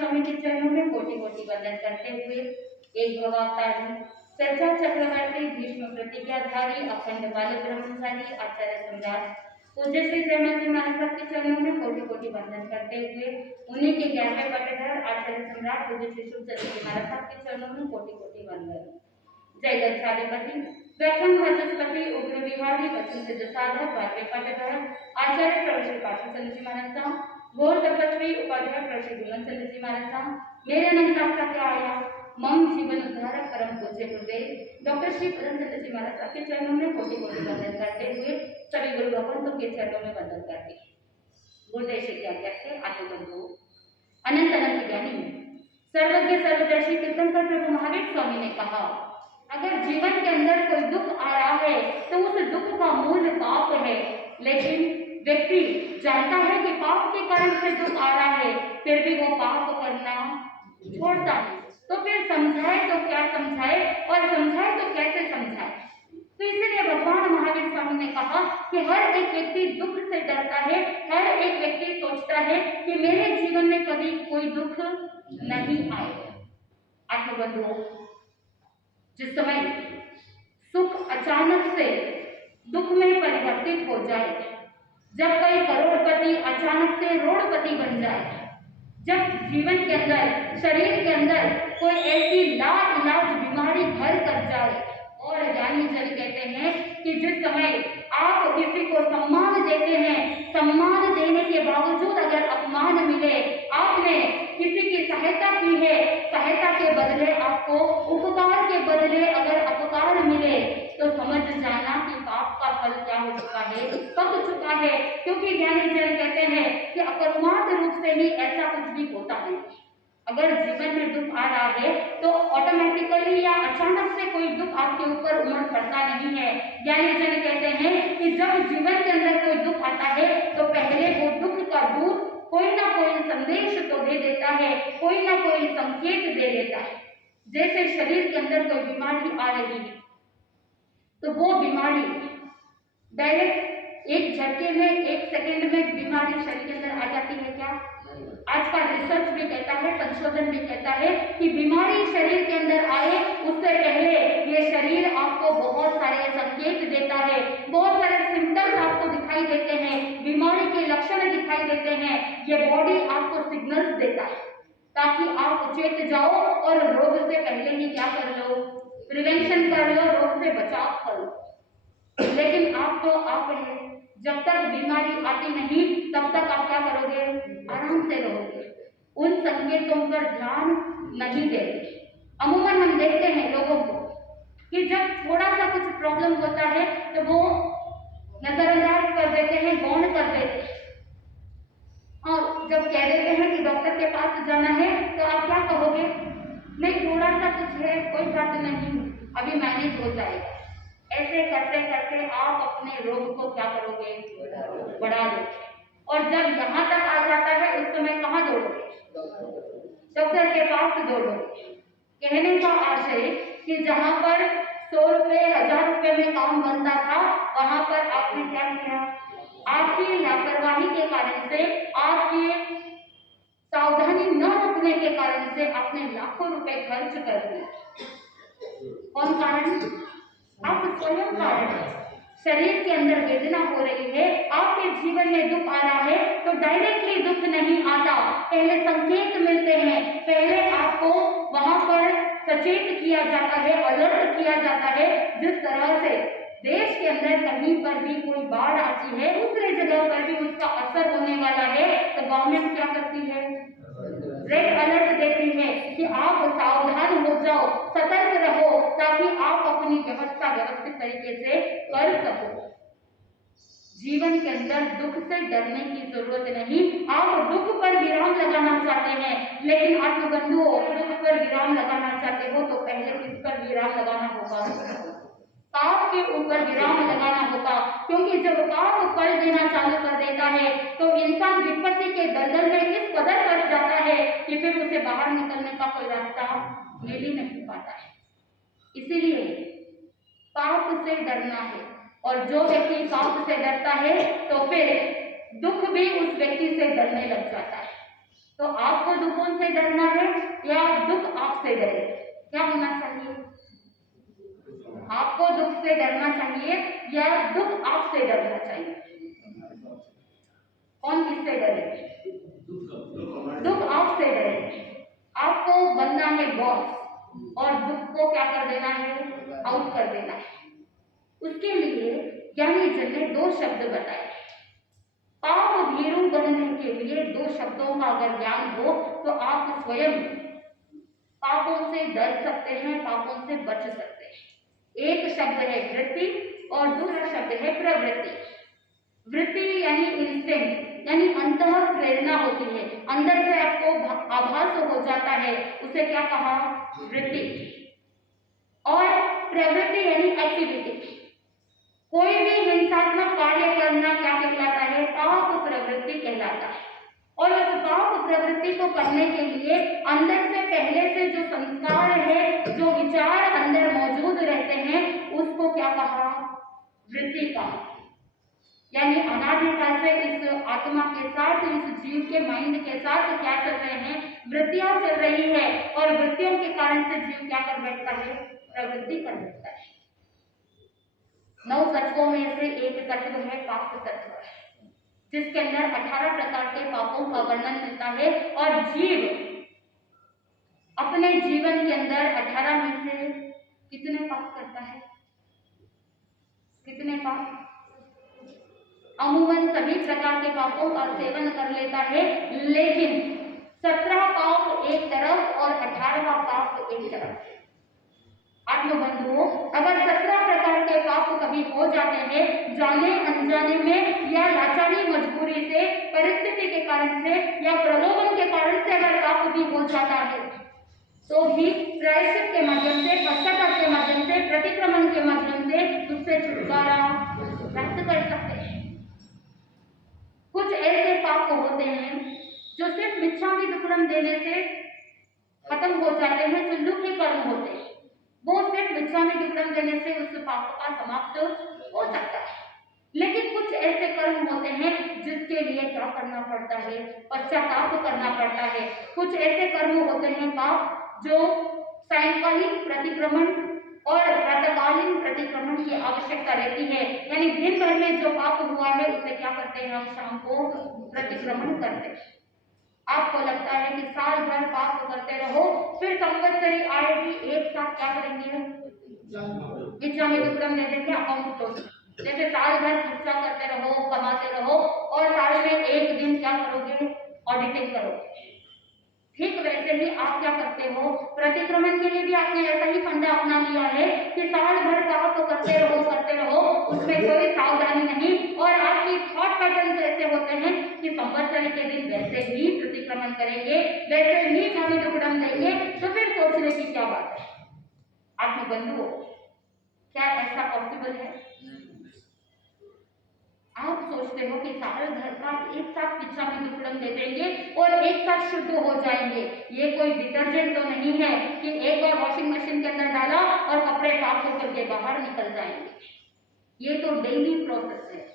स्वामी के चरणों में कोटि कोटि वंदन करते हुए एक भवावतारी चर्चा चक्रवर्ती भीष्म प्रतिज्ञाधारी अखंड बाल ब्रह्मचारी आचार्य सम्राट पूज्य श्री जयमती महाराज के चरणों में कोटि कोटि वंदन करते हुए उन्हीं के 11वें पट्टेदार आचार्य सम्राट पूज्य श्री सुखचंद्र जी महाराज के चरणों में कोटि कोटि वंदन। जय दक्षाधिपति प्रथम वाचस्पति उग्र विहारी पश्चिम सिद्ध साधक 12वें पट्टेदार आचार्य प्रभु श्री पार्श्वचंद्र जी महाराज साहब घोर तपस्वी उपाध्याय प्रभु श्री गुणचंद्र जी महाराज साहब मेरे अनंत का आया मम जीवन उद्धारक परम पूज्य गुरुदेव डॉक्टर श्री पदमचंद्र जी महाराज के चरणों में कोटि कोटि वंदन करते हुए सभी गुरु भगवंतों के चरणों में वंदन करते हैं। गुरुदेव श्री के आत्मबंधु अनंत अनंत ज्ञानी सर्वज्ञ सर्वदर्शी तीर्थंकर प्रभु महावीर स्वामी ने कहा, अगर जीवन के अंदर कोई दुख आ रहा है तो उस दुख का मूल पाप है, लेकिन व्यक्ति जानता है कि पाप के कारण से दुख आ रहा है, फिर भी वो पाप करना छोड़ता है। तो फिर समझाए तो क्या समझाए और समझाए तो कैसे समझाए। तो इसीलिए भगवान महावीर स्वामी ने कहा कि हर एक व्यक्ति दुख से डरता है, हर एक व्यक्ति सोचता है कि मेरे जीवन में कभी कोई दुख नहीं आएगा। आत्मबंधुओं, जिस समय सुख अचानक से दुख में परिवर्तित हो जाए, जब कोई करोड़पति अचानक से रोड़पति बन जाए, जब जीवन के अंदर शरीर के अंदर कोई ऐसी लाइलाज बीमारी घर कर जाए, और ज्ञानी जन कहते हैं कि जिस समय आप किसी को सम्मान देते हैं, सम्मान देने के बावजूद अगर अपमान मिले, आपने किसी की सहायता की है, सहायता के बदले आपको उपकार के बदले अगर अपकार मिले, तो समझ जाना कि पाप का फल क्या हो चुका है, पक चुका है। क्योंकि ज्ञानी जन कहते हैं कि अकस्मात रूप से ही ऐसा कुछ भी होता है। अगर जीवन में दुख आ रहा है तो ऑटोमेटिकली या अचानक से कोई दुख आपके ऊपर उमड़ पड़ता नहीं है। ज्ञानी जन कहते हैं कि जब जीवन के अंदर कोई दुख आता है तो पहले वो दुख का दूत कोई ना कोई संदेश तो दे देता है, कोई ना कोई संकेत दे देता है। जैसे शरीर के अंदर कोई बीमारी आ रही है तो वो बीमारी डायरेक्ट एक झटके में, एक सेकंड में बीमारी शरीर के अंदर आ जाती है क्या? आज का रिसर्च भी कहता है, संशोधन भी कहता है कि बीमारी शरीर के अंदर आए उससे पहले ये शरीर आपको बहुत सारे संकेत देता है, बहुत सारे सिम्टम्स आपको दिखाई देते हैं, बीमारी के लक्षण दिखाई देते हैं। ये बॉडी आपको सिग्नल्स देता है ताकि आप चेत जाओ और रोग से पहले ही क्या कर लो, प्रिवेंशन कर लो, रोग से बचाव करो। लेकिन आप तो आप हैं, जब तक बीमारी आती नहीं तब तक आप क्या करोगे? आराम से रहोगे, उन संकेतों पर ध्यान नहीं देते। अमूमन हम देखते हैं लोगों को कि जब थोड़ा सा कुछ प्रॉब्लम होता है तो वो नजरअंदाज कर देते हैं, गौण कर देते हैं, और जब कह देते हैं कि डॉक्टर के पास जाना है तो आप क्या कहोगे? नहीं, थोड़ा सा कुछ है, कोई बात नहीं, अभी मैनेज हो जाएगा। ऐसे करते करते आप अपने रोग को क्या करोगे? बढ़ा लोगे। और जब यहाँ तक आ जाता है उस समय कहाँ दौड़ोगे? डॉक्टर के पास दौड़ोगे। कहने का आशय कि जहाँ पर 100 रुपए 1000 रुपए में काम बनता था, वहां पर आपने क्या किया? आपकी लापरवाही के कारण से, आपकी सावधानी न रखने के कारण से आपने लाखों रुपए खर्च कर दिए। कौन कारण? आप स्वयं कारण है। शरीर के अंदर वेदना हो रही है, आपके जीवन में दुख आ रहा है तो डायरेक्टली दुख नहीं आता, पहले संकेत मिलते हैं, पहले आपको वहां पर सचेत किया जाता है, अलर्ट किया जाता है। जिस तरह से देश के अंदर कहीं पर भी कोई बाढ़ आती है, दूसरे जगह पर भी उसका असर होने वाला है, तो गवर्नमेंट क्या करती है? रेड अलर्ट देती है कि आप सावधान हो जाओ, सतर्क रहो, ताकि आप अपनी व्यवस्था व्यवस्थित तरीके से कर सको। जीवन के अंदर दुख से डरने की जरूरत नहीं। आप दुख पर विराम लगाना चाहते हैं, लेकिन आत्मबंधुओं, दुख पर विराम लगाना चाहते हो तो पहले किस पर विराम लगाना होगा? पाप के ऊपर विराम लगाना होगा। क्योंकि जब पाप फल देना चालू कर देता है तो इंसान विपत्ति के दलदल में इस कदर फंस जाता है कि फिर उसे बाहर निकलने का कोई रास्ता मिल ही नहीं पाता है। इसीलिए पाप से डरना है, और जो व्यक्ति पाप से डरता है तो फिर दुख भी उस व्यक्ति से डरने लग जाता है। तो आपको दुखों से डरना है या दुख आपसे डरे? क्या होना चाहिए? आपको दुख से डरना चाहिए या दुख आपसे डरना चाहिए? कौन किससे डरे? दुख आपसे डरे। आपको बनना है बॉस और दुख को क्या कर देना है? आउट कर देना है। उसके लिए ज्ञानी जन ने दो शब्द बताए। पाप भीरू बनने के लिए दो शब्दों का अगर ज्ञान हो तो आप स्वयं पापों से डर सकते हैं, पापों से बच सकते हैं। एक शब्द है वृत्ति और दूसरा शब्द है प्रवृत्ति। वृत्ति यानी इंस्टिंक्ट, यानी अंतः प्रेरणा होती है, अंदर से आपको आभास हो जाता है, उसे क्या कहा? वृत्ति। और प्रवृत्ति यानी एक्टिविटी। कोई भी हिंसात्मक कार्य करना क्या कहलाता है? पाप प्रवृत्ति कहलाता है। और उस पाप प्रवृत्ति को करने के लिए अंदर से पहले से जो संस्कार है, जो विचार अंदर मौजूद रहते हैं, उसको क्या कहा? वृत्ति कहा। यानी अनादिकाल से इस आत्मा के साथ, इस जीव के माइंड के साथ क्या चल रहे हैं? वृत्तियां चल रही है। और वृत्तियों के कारण से जीव क्या कर बैठता है? प्रवृत्ति कर बैठता है। 9 तत्वों में से एक तत्व है पाप तत्व, जिसके अंदर 18 प्रकार के पापों का वर्णन मिलता है। और जीव अपने जीवन के अंदर 18 में से कितने पाप करता है? कितने पाप? अमूमन सभी प्रकार के पापों का सेवन कर लेता है, लेकिन 17 पाप एक तरफ और 18वां पाप एक तरफ। आत्मबंधुओं, अगर 17 प्रकार के पाप कभी हो जाते हैं, जाने अनजाने में या लाचारी मजबूरी से, परिस्थिति के कारण से या प्रलोभन के कारण से अगर पाप भी हो जाता है, तो भी प्रायश्चित के माध्यम से, पश्चाताप के माध्यम से, प्रतिक्रमण के माध्यम से उससे छुटकारा प्राप्त कर सकते हैं। कुछ ऐसे पाप होते हैं जो सिर्फ मिच्छामी दुक्कडम देने से खत्म हो जाते हैं, जो लुप्त कर्म होते हैं, वो सिर्फ मिच्छामी दुक्कडम देने से उस पाप का समाप्त हो सकता है। लेकिन कुछ ऐसे कर्म होते हैं जिसके लिए क्या करना पड़ता है? पश्चाताप करना पड़ता है। कुछ ऐसे कर्म होते हैं पाप जो सायंकालीन प्रतिक्रमण और प्रातःकालीन प्रतिक्रमण की आवश्यकता रहती है। यानी दिन भर में जो पाप हुआ है उसे क्या करते हैं? हम शाम को प्रतिक्रमण करते हैं। आपको लगता है कि साल भर पाप करते रहो, फिर संवत्सरी आएगी, एक साथ क्या करेंगे? मिच्छामी दुक्कडम दे देंगे, अकाउंट क्लोज। जैसे साल भर खर्चा करते रहो, कमाते रहो, और साल में एक दिन क्या करोगे? ऑडिटिंग करोगे। ठीक वैसे ही आप क्या करते हो? प्रतिक्रमण के लिए भी आपने ऐसा ही फंडा अपना लिया है कि साल भर पाप करते रहो, उसमें कोई सावधानी नहीं। और आपकी थॉट पैटर्न ऐसे होते हैं कि संवत्सरी के दिन वैसे ही प्रतिक्रमण करेंगे, वैसे ही मिच्छामी दुक्कडम देंगे, तो फिर सोचने की क्या बात है? आत्मबंधुओं, क्या ऐसा पॉसिबल है? आप सोचते हो कि साल भर का एक साथ मिच्छामी दुक्कडम दे देंगे और एक साथ शुद्ध हो जाएंगे। ये कोई डिटर्जेंट तो नहीं है कि एक बार वॉशिंग मशीन के अंदर डाला और कपड़े साफ होकर के बाहर निकल जाएंगे। ये तो डेली प्रोसेस है।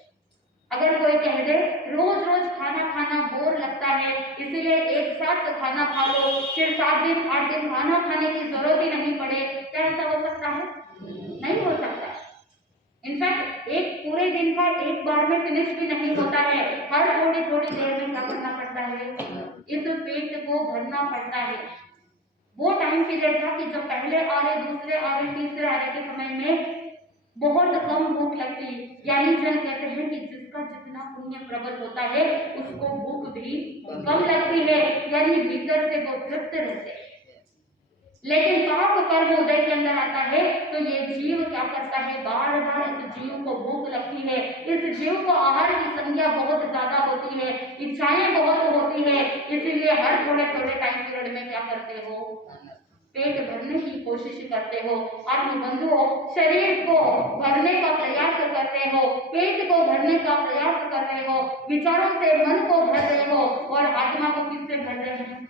अगर कोई कह दे रोज रोज खाना खाना बोर लगता है, इसीलिए एक साथ खाना खा लो, फिर 7 दिन 8 दिन खाना खाने की जरूरत ही नहीं पड़े, क्या ऐसा हो सकता है? नहीं हो सकता। इनफैक्ट एक पूरे दिन का एक बार में फिनिश भी नहीं होता है। हर थोड़ी थोड़ी देर में क्या करना पड़ता है? इस पेट को भरना पड़ता है। वो टाइम पीरियड था कि जब पहले आरे, दूसरे आरे, तीसरे आरे के समय में बहुत कम भूख लगती। ज्ञानी जन कहते हैं कि जिसका जितना पुण्य प्रबल होता है उसको भूख भी कम लगती है, यानी भीतर से वो तृप्त रहते हैं। लेकिन पाप कर्म उदय के अंदर आता है तो ये जीव क्या करता है? बार बार इस जीव को भूख लगती है, इस जीव को आहार की संख्या बहुत ज्यादा होती है, इच्छाएं बहुत होती है, इसीलिए हर थोड़े थोड़े टाइम पीरियड में क्या करते हो? पेट भरने की कोशिश करते हो। आत्मबंधुओं, शरीर को भरने का प्रयास करते हो, पेट को भरने का प्रयास कर रहे हो, विचारों से मन को भर रहे हो, और आत्मा को किससे भर रहे हैं?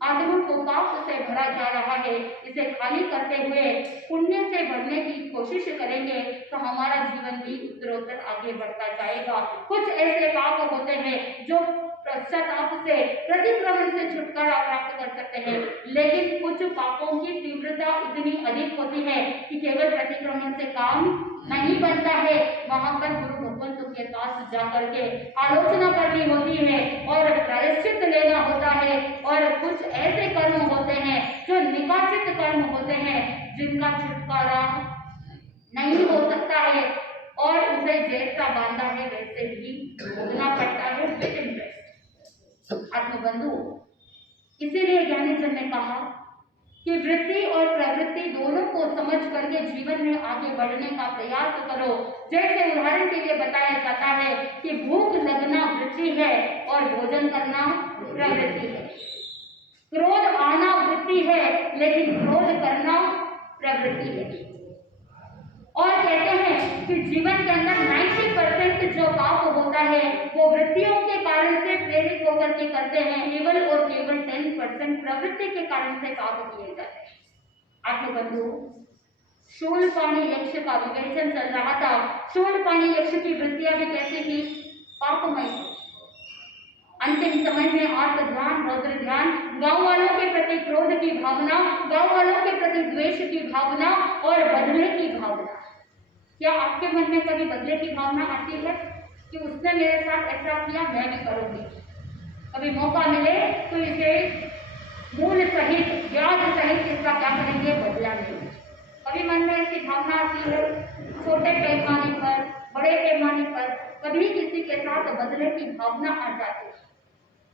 आत्मा को पाप से भरा जा रहा है। इसे खाली करते हुए पुण्य से भरने की कोशिश करेंगे तो हमारा जीवन भी उत्तरोत्तर आगे बढ़ता जाएगा। कुछ ऐसे पाप होते हैं जो पश्चाताप से, प्रतिक्रमण से छुटकारा प्राप्त कर सकते हैं। लेकिन कुछ पापों की तीव्रता इतनी अधिक होती है कि केवल प्रतिक्रमण से काम नहीं बनता है, वहां पर गुरु भगवंतों के पास जाकर के आलोचना करनी होती है और प्रायश्चित लेना होता है। और कुछ ऐसे कर्म होते हैं जो निकाचित कर्म होते हैं जिनका छुटकारा नहीं हो सकता है और उसे जैसा बांधा है वैसे ही भोगना पड़ता है विद इंटरेस्ट। आत्मबंधु, इसीलिए ज्ञानीजन ने कहा कि वृत्ति और प्रवृत्ति दोनों को समझ करके जीवन में आगे बढ़ने का प्रयास करो। जैसे उदाहरण के लिए बताया जाता है कि भूख लगना वृत्ति है और भोजन करना प्रवृत्ति है। क्रोध आना वृत्ति है लेकिन क्रोध करना प्रवृत्ति है। और कहते हैं कि जीवन के अंदर 90% जो पाप होता है वो वृत्तियों के कारण से प्रेरित होकर के करते हैं, केवल और केवल 10% प्रवृत्ति के कारण से पाप किए जाते हैं। आत्मबंधु, शूलपाणी यक्ष का विवेचन चल रहा था। शूलपाणी यक्ष की वृत्तियां भी कैसी थी? पापमय। अंतिम समय में आत्म ध्यान, रौद्र ध्यान, गांव वालों के प्रति क्रोध की भावना, गांव वालों के प्रति द्वेष की भावना और बदले की भावना। क्या आपके मन में कभी बदले की भावना आती है कि उसने मेरे साथ ऐसा किया, मैं भी करूंगी? कभी मौका मिले तो इसे मूल सहित, ब्याज सहित इसका क्या करेंगे? बदला लेंगे। कभी मन में ऐसी भावना आती है? छोटे पैमाने पर, बड़े पैमाने पर कभी किसी के साथ बदले की भावना आ जाती है।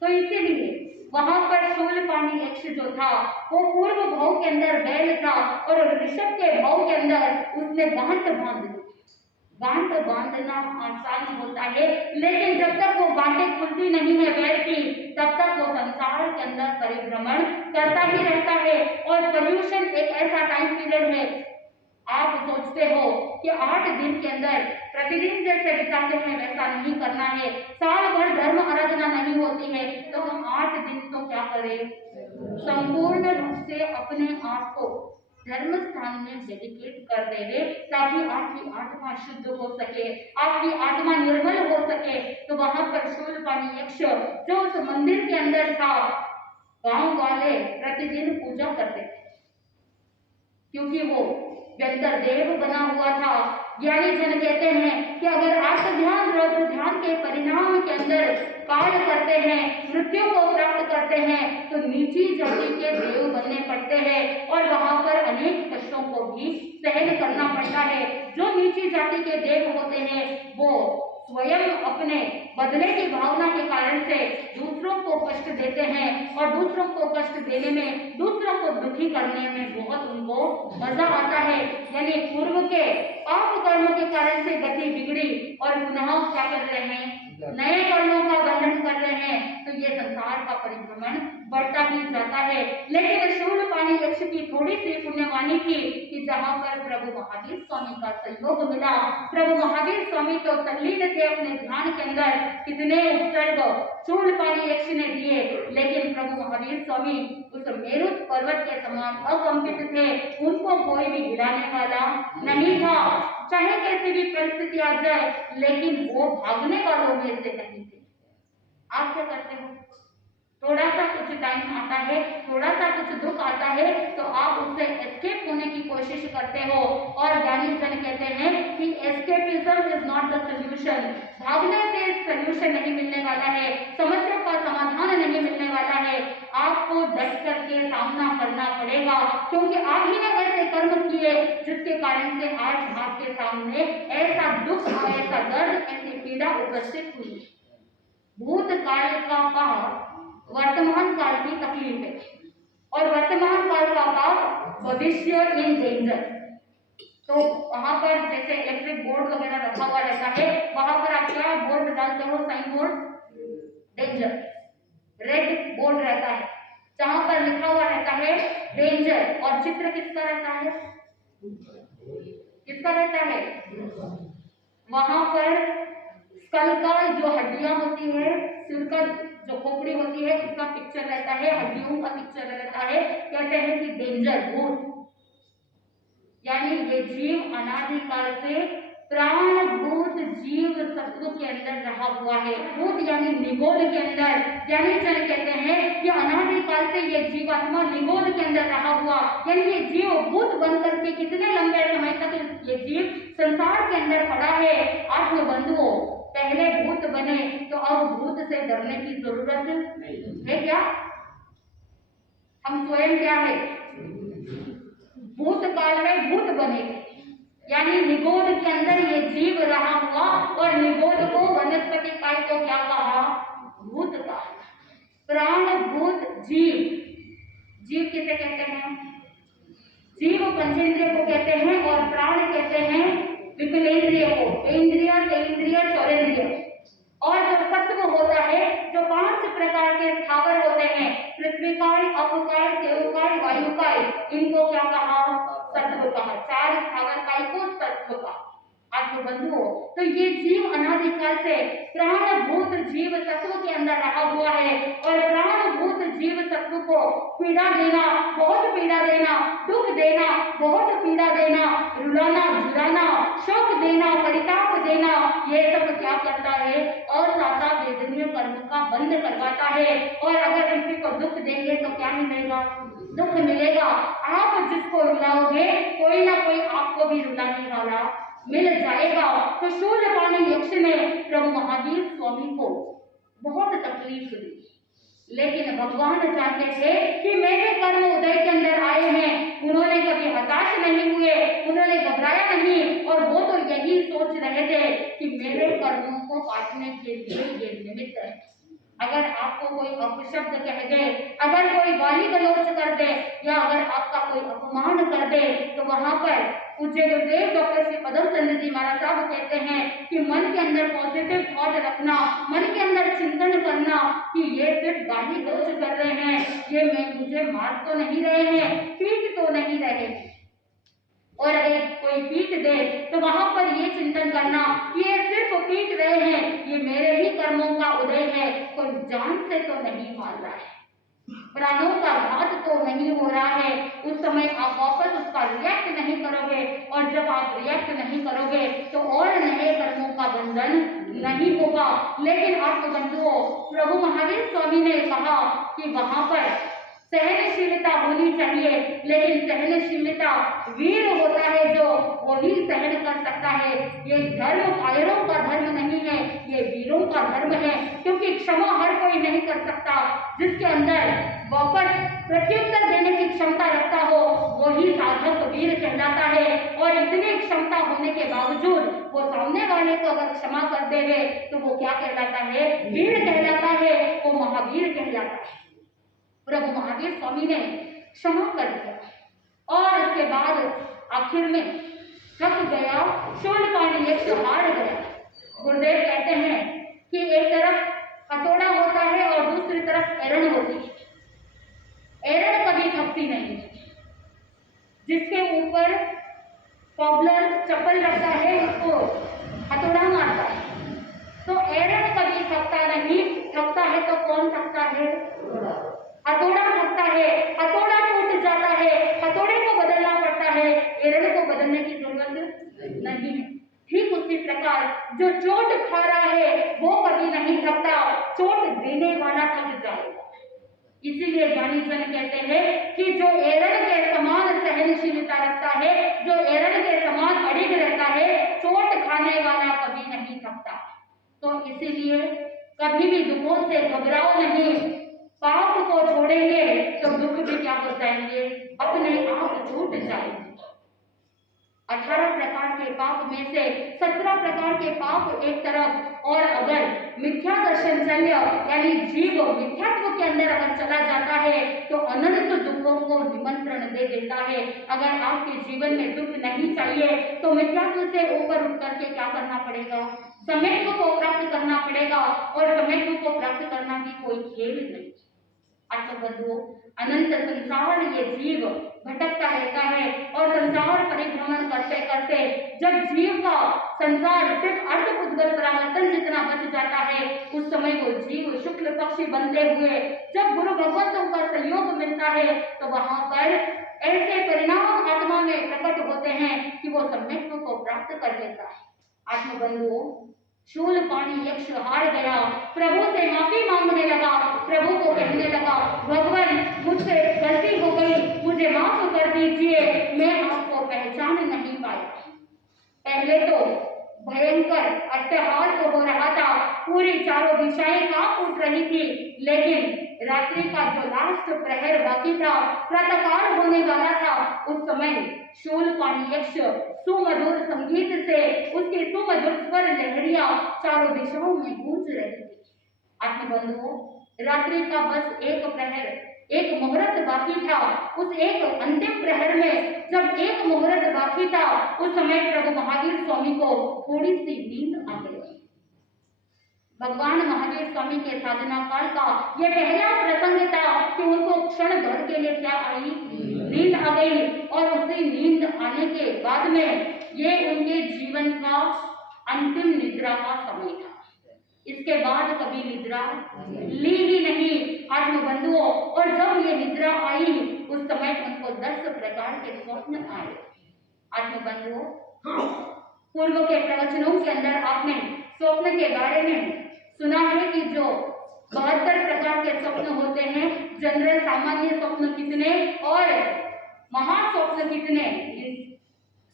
तो इसीलिए वहां पर शूलपाणी यक्ष जो था वो पूर्व भाव के अंदर बैल था और ऋषभ के भाव के अंदर उसने गांठ बांध दी। गांठ बांधना आसान होता है लेकिन जब तक वो गांठें खुलती नहीं है बैल की, तब तक वो संसार के अंदर परिभ्रमण करता ही रहता है। और पर्यूषण एक ऐसा टाइम पीरियड है, आप सोचते हो कि 8 दिन के अंदर प्रतिदिन जैसे बिताते हैं वैसा नहीं करना है, साल भर धर्म आराधना नहीं होती है, तो हम 8 दिन तो क्या करें? संपूर्ण रूप से अपने आप को धर्म स्थान में डेडिकेट कर देवे ताकि आपकी आत्मा शुद्ध हो सके, आपकी आत्मा निर्मल हो सके। तो वहां पर शूलपाणी यक्ष जो उस मंदिर के अंदर था, गांव वाले प्रतिदिन पूजा करते थे क्योंकि वो व्यंतर देव बना हुआ था। ज्ञानी जन कहते हैं कि अगर आत्म ध्यान, रौद्र ध्यान के परिणाम के अंदर कार्य करते हैं, मृत्यु को प्राप्त करते हैं, तो नीची जाति के देव बनने पड़ते हैं और वहां पर अनेक कष्टों को भी सहन करना पड़ता है। जो नीची जाति के देव होते हैं वो स्वयं अपने बदले की भावना के कारण से दूसरों को कष्ट देते हैं और दूसरों को कष्ट देने में, दूसरों को दुखी करने में बहुत उनको मजा आता है। यानी पूर्व के पाप कर्मों के कारण से गति बिगड़ी और पुनः क्या कर रहे हैं? नए कर्मों का बंधन कर रहे हैं। तो ये संसार का परिभ्रमण बढ़ता ही जाता है। लेकिन शूलपाणी यक्ष की थोड़ी सी पुण्यवाणी थी कि जहां पर प्रभु महावीर स्वामी का सहयोग मिला। प्रभु महावीर स्वामी तो तल्लीन थे अपने ध्यान के अंदर, कितने उत्सर्ग शूलपाणी यक्ष ने दिए, लेकिन प्रभु महावीर स्वामी उस मेरुत पर्वत के समान अकंपित थे, उनको कोई भी हिलाने वाला नहीं था, चाहे कैसी भी परिस्थिति आ जाए, लेकिन वो भागने वालों में से नहीं थे। आप क्या करते हो? थोड़ा सा कुछ टाइम आता है, थोड़ा सा कुछ दुख आता है तो आप उससे एस्केप होने की कोशिश करते हो। और ज्ञानी जन कहते हैं कि escapism is not the solution. भागने से सॉल्यूशन नहीं मिलने वाला है, समस्या का समाधान नहीं मिलने वाला है। आपको डट करके सामना करना पड़ेगा क्योंकि आप ही ने ऐसे कर्म किए जिसके कारण से आज आपके सामने ऐसा दुख, ऐसा दर्द, ऐसी पीड़ा उपस्थित हुई। भूतकाल का पाप वर्तमान काल की तकलीफ है और वर्तमान काल का पाप भविष्य इन डेंजर। तो वहां पर जैसे इलेक्ट्रिक बोर्ड वगैरह रखा हुआ रहता है, वहां पर आप क्या बोर्ड डालते हो? Sign board, danger. Red board रहता है जहां पर लिखा हुआ रहता है डेंजर, और चित्र किसका रहता है? किसका रहता है? वहां पर स्कल का जो हड्डियां होती है, सिर का जो खोपड़ी होती है, उसका पिक्चर रहता है, हड्डियों का पिक्चर रहता है। कहते हैं कि डेंजर, भूत। यानी ये जीव अनादिकाल से प्राणभूत जीव सत्व के अंदर रहा हुआ है। भूत यानी निगोद के अंदर, यानी जन कहते हैं कि अनादिकाल से ये जीवात्मा निगोद के अंदर रहा हुआ, यानी ये जीव भूत बन करके कितने लंबे समय तक ये जीव संसार के अंदर पड़ा है। आत्मबंधुओं, पहले भूत बने तो अब भूत से डरने की जरूरत है क्या? हम स्वयं क्या है? भूत काल में भूत बने, यानी निगोद के अंदर ये जीव रहा हुआ, और निगोद को वनस्पति काय को क्या कहा? भूत कहा। प्राणभूत जीव, जीव किसे कहते हैं? जीव पंचेंद्रिय को कहते हैं, और प्राण कहते हैं विकलेंद्रिय को, इंद्रिय, तेंद्रिय, चौरेंद्रिय। और जो सत्व होता है, जो 5 प्रकार के स्थावर होते हैं, पृथ्वीकाय, अपकाय, देवकाय, वायुकाय, इनको क्या कहा? सत्व कहा। 4 स्थावर काय को सत्व कहा। आत्मबंधुओं, तो ये जीव अनादिकाल से प्राणभूत जीव सत्व के अंदर रहा हुआ है, और प्राणभूत जीव सत्व को पीड़ा देना, बहुत पीड़ा देना, दुख देना, बहुत पीड़ा देना, रुलाना, झुलाना, शोक देना, परिताप देना, ये सब क्या करता है? और साता वेदनीय कर्म का बंध करवाता है। और अगर किसी को दुख देंगे तो क्या मिलेगा? दुख मिलेगा। आप जिसको रुलाओगे, कोई ना कोई आपको भी रुलाने वाला मिल जाएगा। तो शूलपाणी यक्ष ने प्रभु महावीर स्वामी को बहुत तकलीफ दी, लेकिन भगवान जानते थे कि मेरे कर्म उदय के अंदर आए हैं। उन्होंने कभी हताश नहीं हुए, उन्होंने घबराया नहीं, और वो तो यही सोच रहे थे कि मेरे कर्मों को काटने के लिए ये निमित्त है। अगर आपको कोई अपशब्द कह दे, अगर कोई गाली गलौज कर दे, या अगर आपका कोई अपमान कर दे, तो वहां पर पूज्य गुरुदेव डॉक्टर श्री पदम चंद्र जी महाराज साहब कहते हैं कि मन के अंदर पॉजिटिव थॉट रखना, मन के अंदर चिंतन करना कि ये सिर्फ गाली गलौज कर रहे हैं, ये मुझे मार तो नहीं रहे हैं, पीट तो नहीं रहे हैं। और अगर कोई पीट दे तो वहां पर ये चिंतन करना कि ये सिर्फ पीट रहे हैं, ये मेरे ही कर्मों का उदय है, कोई जान से तो नहीं मार रहा है, प्राणों का घात तो नहीं हो रहा है। उस समय आप वापस उसका रिएक्ट नहीं करोगे, और जब आप रिएक्ट नहीं करोगे तो और नए कर्मों का बंधन नहीं होगा। लेकिन आपको बंधुओं, प्रभु महावीर स्वामी ने कहा कि वहां पर सहनशीलता होनी चाहिए, लेकिन सहनशीलता वीर होता है जो वही सहन कर सकता है। ये धर्म कायरों का धर्म नहीं है, ये वीरों का धर्म है, क्योंकि क्षमा हर कोई नहीं कर सकता। जिसके अंदर वापस प्रत्युत्तर देने की क्षमता रखता हो, वही साधक वीर कहलाता है। और इतनी क्षमता होने के बावजूद वो सामने वाले को अगर क्षमा कर देवे तो वो क्या कहलाता है? वीर कहलाता है, वो महावीर कहलाता है। प्रभु महावीर स्वामी ने क्षमा कर दिया, और उसके बाद आखिर में थक गया, शूलपाणी यक्ष हार गया। गुरुदेव कहते हैं कि एक तरफ हथौड़ा होता है और दूसरी तरफ एरण होती है। एरण कभी थकती नहीं, जिसके ऊपर कॉबलर चप्पल रखता है उसको हथौड़ा मारता है, तो एरण कभी थकता नहीं। थकता है तो कौन थकता है? हथौड़ा थकता है, हथौड़ा टूट जाता है, हथौड़े को बदलना पड़ता है, एरण को बदलने की जरूरत नहीं है। ठीक उसी प्रकार जो चोट खा रहा है वो कभी नहीं थकता, चोट देने वाला थक जाएगा। इसीलिए ज्ञानी जन कहते हैं कि जो एरण के समान सहनशीलता रखता है, जो एरण के समान अड़िग रहता है, चोट खाने वाला कभी नहीं थकता। तो इसीलिए कभी भी दुखों से घबराओ नहीं। पाप को छोड़ेंगे तो दुख भी क्या हो जाएंगे? अपने आप छूट जाएंगे। 18 प्रकार के पाप में से 17 प्रकार के पाप एक तरफ, और अगर मिथ्या दर्शन चल्य यानी जीव मिथ्यात्व के अंदर अगर चला जाता है तो अनंत दुखों को निमंत्रण दे देता है। अगर आपके जीवन में दुख नहीं चाहिए तो मिथ्यात्व से ऊपर उठ करके क्या करना पड़ेगा? समेत्व को प्राप्त करना पड़ेगा, और समेत्व को प्राप्त करना भी कोई खेल नहीं। आत्मबंधुओं, अनंत संसार ये जीव भटकता रहता है, और संसार परिभ्रमण करते करते जब जीव का संसार सिर्फ अर्धउद्गत परावर्तन जितना बच जाता है, उस समय वो जीव शुक्ल पक्षी बनते हुए जब गुरु भगवंतों का सहयोग मिलता है तो वहां पर ऐसे परिणाम आत्मा में प्रकट होते हैं कि वो सम्यक्त्व को प्राप्त कर लेता है। आत्मबंधुओं, शूलपाणी यक्ष हार गया, प्रभु से माफी मांगने लगा, प्रभु को कहने लगा, भगवान मुझसे गलती हो गई, मुझे माफ कर दीजिए, मैं आपको पहचान नहीं पाया। पहले तो भयंकर अट्टहास हो रहा था, पूरी चारों दिशाएं कांप उठ रही थी, लेकिन रात्रि का जो लास्ट प्रहर बाकी था, प्रातःकाल होने वाला था, उस समय शूलपाणी यक्ष सुमधुर संगीत से उसके सुमधुर स्वर लहरियां चारों दिशाओं में गूंज रही थी। आत्मबंधुओं, रात्रि का बस एक प्रहर, एक मुहूर्त बाकी था। उस एक अंतिम प्रहर में जब एक मुहूर्त बाकी था, उस समय प्रभु महावीर स्वामी को थोड़ी सी नींद आ गई। भगवान महावीर स्वामी के साधना काल का यह पहला प्रसंग था कि उनको क्षण भर के लिए क्या आई, नींद आ गई। और उसी नींद आने के बाद में ये उनके जीवन का अंतिम निद्रा का समय था। इसके बाद कभी निद्रा ली ही नहीं आत्मबंधुओं। और जब ये निद्रा आई, उस समय उनको 10 प्रकार के स्वप्न आए। आत्मबंधुओं, पूर्व के प्रवचनों के अंदर आपने स्वप्न के बारे में सुना है कि जो 72 प्रकार के स्वप्न होते हैं, जनरल सामान्य स्वप्न कितने और महास्वप्न कितने,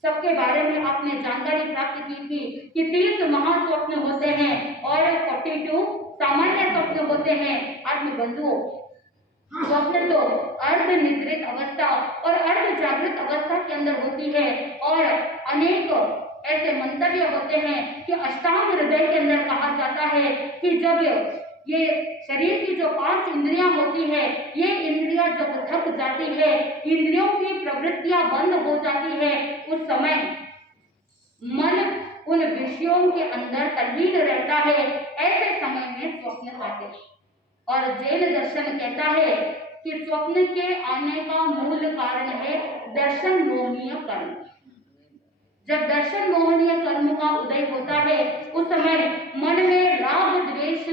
सबके बारे में आपने जानकारी प्राप्त की थी कि 30 महास्वप्न होते हैं और 42 सामान्य स्वप्न होते हैं। आत्मबंधुओं, स्वप्न तो अर्ध निद्रित अवस्था और अर्ध जागृत अवस्था के अंदर होती है। और अनेक ऐसे मंतव्य होते हैं कि अष्टांग हृदय के अंदर कहा जाता है कि जब ये शरीर की जो 5 इंद्रियां होती है, ये इंद्रियां जब थक जाती है, इंद्रियों की प्रवृत्तियां बंद हो जाती है, उस समय मन उन विषयों के अंदर तल्लीन रहता है। ऐसे समय में स्वप्न आते हैं। और जैन दर्शन कहता है कि स्वप्न के आने का मूल कारण है दर्शन मोहनीय कर्म। जब दर्शन मोहनीय कर्म का उदय होता है, उस समय मन में राग द्वेष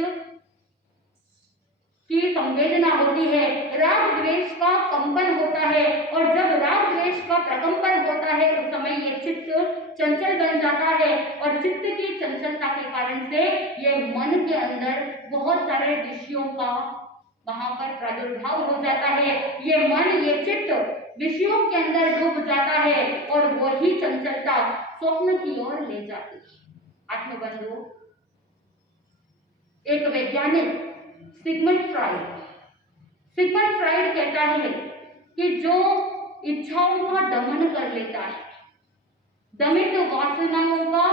की संवेदना होती है, राग द्वेष का कंपन होता है। और जब राग द्वेष का प्रकंपन होता है, उस समय ये चित्त चंचल बन जाता है। और चित्त की चंचलता के कारण से ये मन के अंदर बहुत सारे विषयों का वहां पर प्रादुर्भाव हो जाता है। ये मन, ये चित्त विषयों के अंदर डूब जाता है और वही चंचलता स्वप्न की ओर ले जाती है। आत्मबंधुओं, एक वैज्ञानिक सिगमंड फ्राइड कहता है कि जो इच्छाओं का दमन कर लेता है, दमित वासनाओं का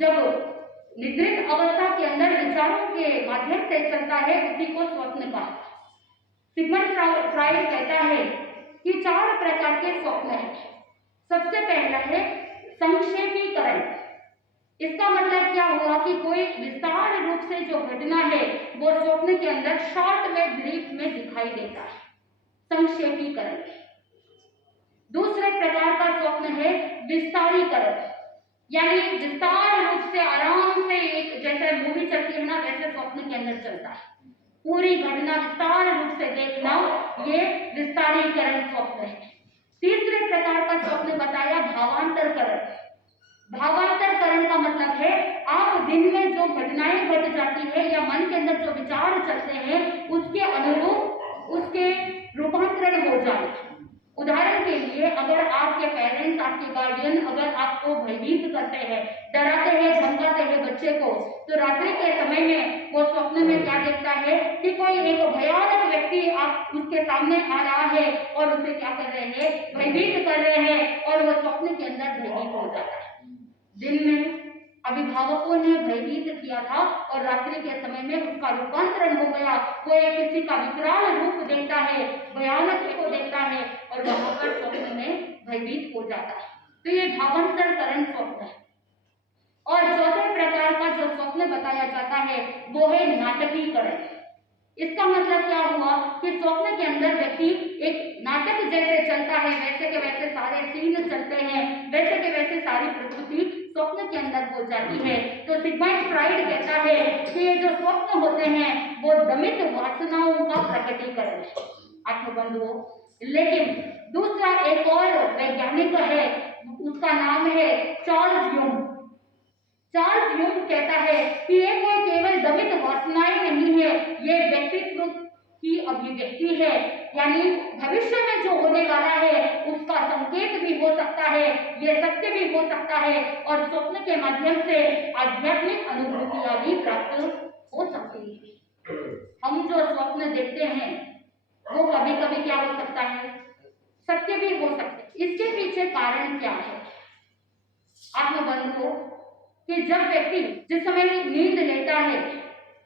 जब निद्रित अवस्था के अंदर विचारों के माध्यम से चलता है, उसी को स्वप्न कहा। सिगमंड फ्राइड कहता है कि 4 प्रकार के स्वप्न हैं। सबसे पहला है संक्षेपीकरण। इसका मतलब क्या हुआ कि कोई विस्तार रूप से जो घटना है वो स्वप्न के अंदर शॉर्ट में, ब्रीफ में दिखाई देता है, संक्षेपीकरण। दूसरे प्रकार का स्वप्न है विस्तारीकरण, यानी विस्तार रूप से आराम से एक जैसे मूवी चलती है ना, वैसे स्वप्न के अंदर चलता है। पूरी घटना विस्तार रूप से देखना, ये विस्तारीकरण स्वप्न है। तीसरे प्रकार का स्वप्न बताया भावांतरकरण। भावांतरकरण का मतलब है आप दिन में जो घटनाएं घट जाती है या मन के अंदर जो विचार चलते हैं, उसके अनुरूप उसके रूपांतरण हो जाए। उदाहरण के लिए, अगर आपके पेरेंट्स, आपके गार्डियन अगर आपको भयभीत करते हैं, डराते हैं, धमकाते हैं बच्चे को, तो रात्रि के समय में वो स्वप्न में क्या देखता है कि कोई एक भयानक व्यक्ति आप उसके सामने आ रहा है और उसे क्या कर रहे हैं, भयभीत कर रहे हैं, और वो स्वप्न के अंदर भयभीत हो जाता है। दिन में अभिभावकों ने भयभीत किया था और रात्रि के समय में उसका रूपांतरण हो गया। वो एक किसी का विकराल रूप देखता है, भयानक को देखता है और वहां पर स्वप्न में भयभीत हो जाता है। तो ये भावांतरकरण स्वप्न है। और चौथे प्रकार का जो स्वप्न बताया जाता है वो है नाटकीकरण। इसका मतलब क्या हुआ कि स्वप्न के अंदर व्यक्ति एक नाटक जैसे चलता है, वैसे के वैसे सारे सीन चलते हैं, वैसे के वैसे सारी प्रस्तुति स्वप्न के अंदर हो जाती है। तो सिगमंड फ्राइड कहता है कि ये जो स्वप्न होते हैं वो दमित वासनाओं का प्रकटीकरण है। आत्मबंधुओं, लेकिन दूसरा एक और वैज्ञानिक है, उसका नाम है चार्ल्स यूंग। चार्ल्स यूंग कहता है कि ये कोई केवल दमित वासनाएं नहीं है, ये व्यक्तित्व की अभिव्यक्ति है, यानी भविष्य में जो होने वाला है उसका संकेत भी हो सकता है, ये सत्य भी हो सकता है और स्वप्न के माध्यम से आध्यात्मिक अनुभूतियां भी प्राप्त हो सकती है। हम जो स्वप्न देखते हैं वो कभी कभी क्या हो सकता है, सत्य भी हो सकते हैं। इसके पीछे कारण क्या है? आत्मबंधु कि जब व्यक्ति जिस समय नींद लेता है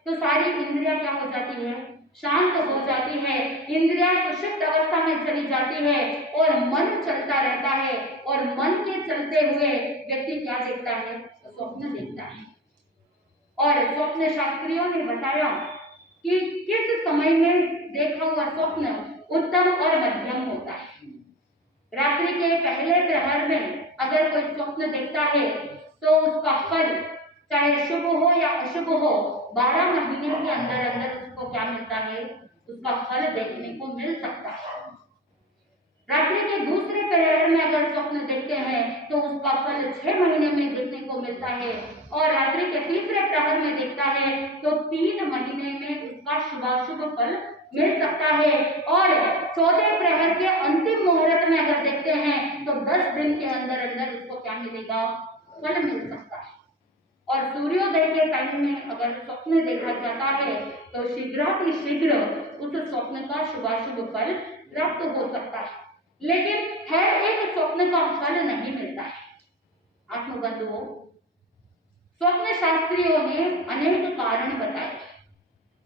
तो सारी इंद्रियां क्या हो जाती है, शांत हो जाती है, इंद्रियां सुषुप्त अवस्था में चली जाती है और मन चलता रहता है और मन के चलते हुए व्यक्ति क्या देखता है, स्वप्न देखता है। और स्वप्न शास्त्रियों ने बताया कि किस समय में देखा हुआ स्वप्न उत्तम और मध्यम होता है। रात्रि के पहले प्रहर में अगर कोई स्वप्न देखता है तो उसका फल चाहे शुभ हो या अशुभ हो 12 महीने के अंदर अंदर उसको क्या मिलता है, उसका फल देखने को मिल सकता है। रात्रि के दूसरे प्रहर में अगर स्वप्न देखते हैं तो उसका फल 6 महीने में देखने को मिलता है और रात्रि के तीसरे प्रहर में देखता है तो 3 महीने में उसका शुभाशुभ फल मिल सकता है और चौथे प्रहर के अंतिम मुहूर्त में अगर देखते हैं तो 10 दिन के अंदर अंदर उसको क्या मिलेगा, फल मिल सकता है। और सूर्योदय के टाइम में अगर स्वप्न देखा जाता है तो शीघ्र उस स्वप्न का शुभाशुभ फल प्राप्त हो सकता है, लेकिन हर एक स्वप्न का फल नहीं मिलता है। आत्मबंधुओं, स्वप्न शास्त्रियों ने अनेक कारण बताए।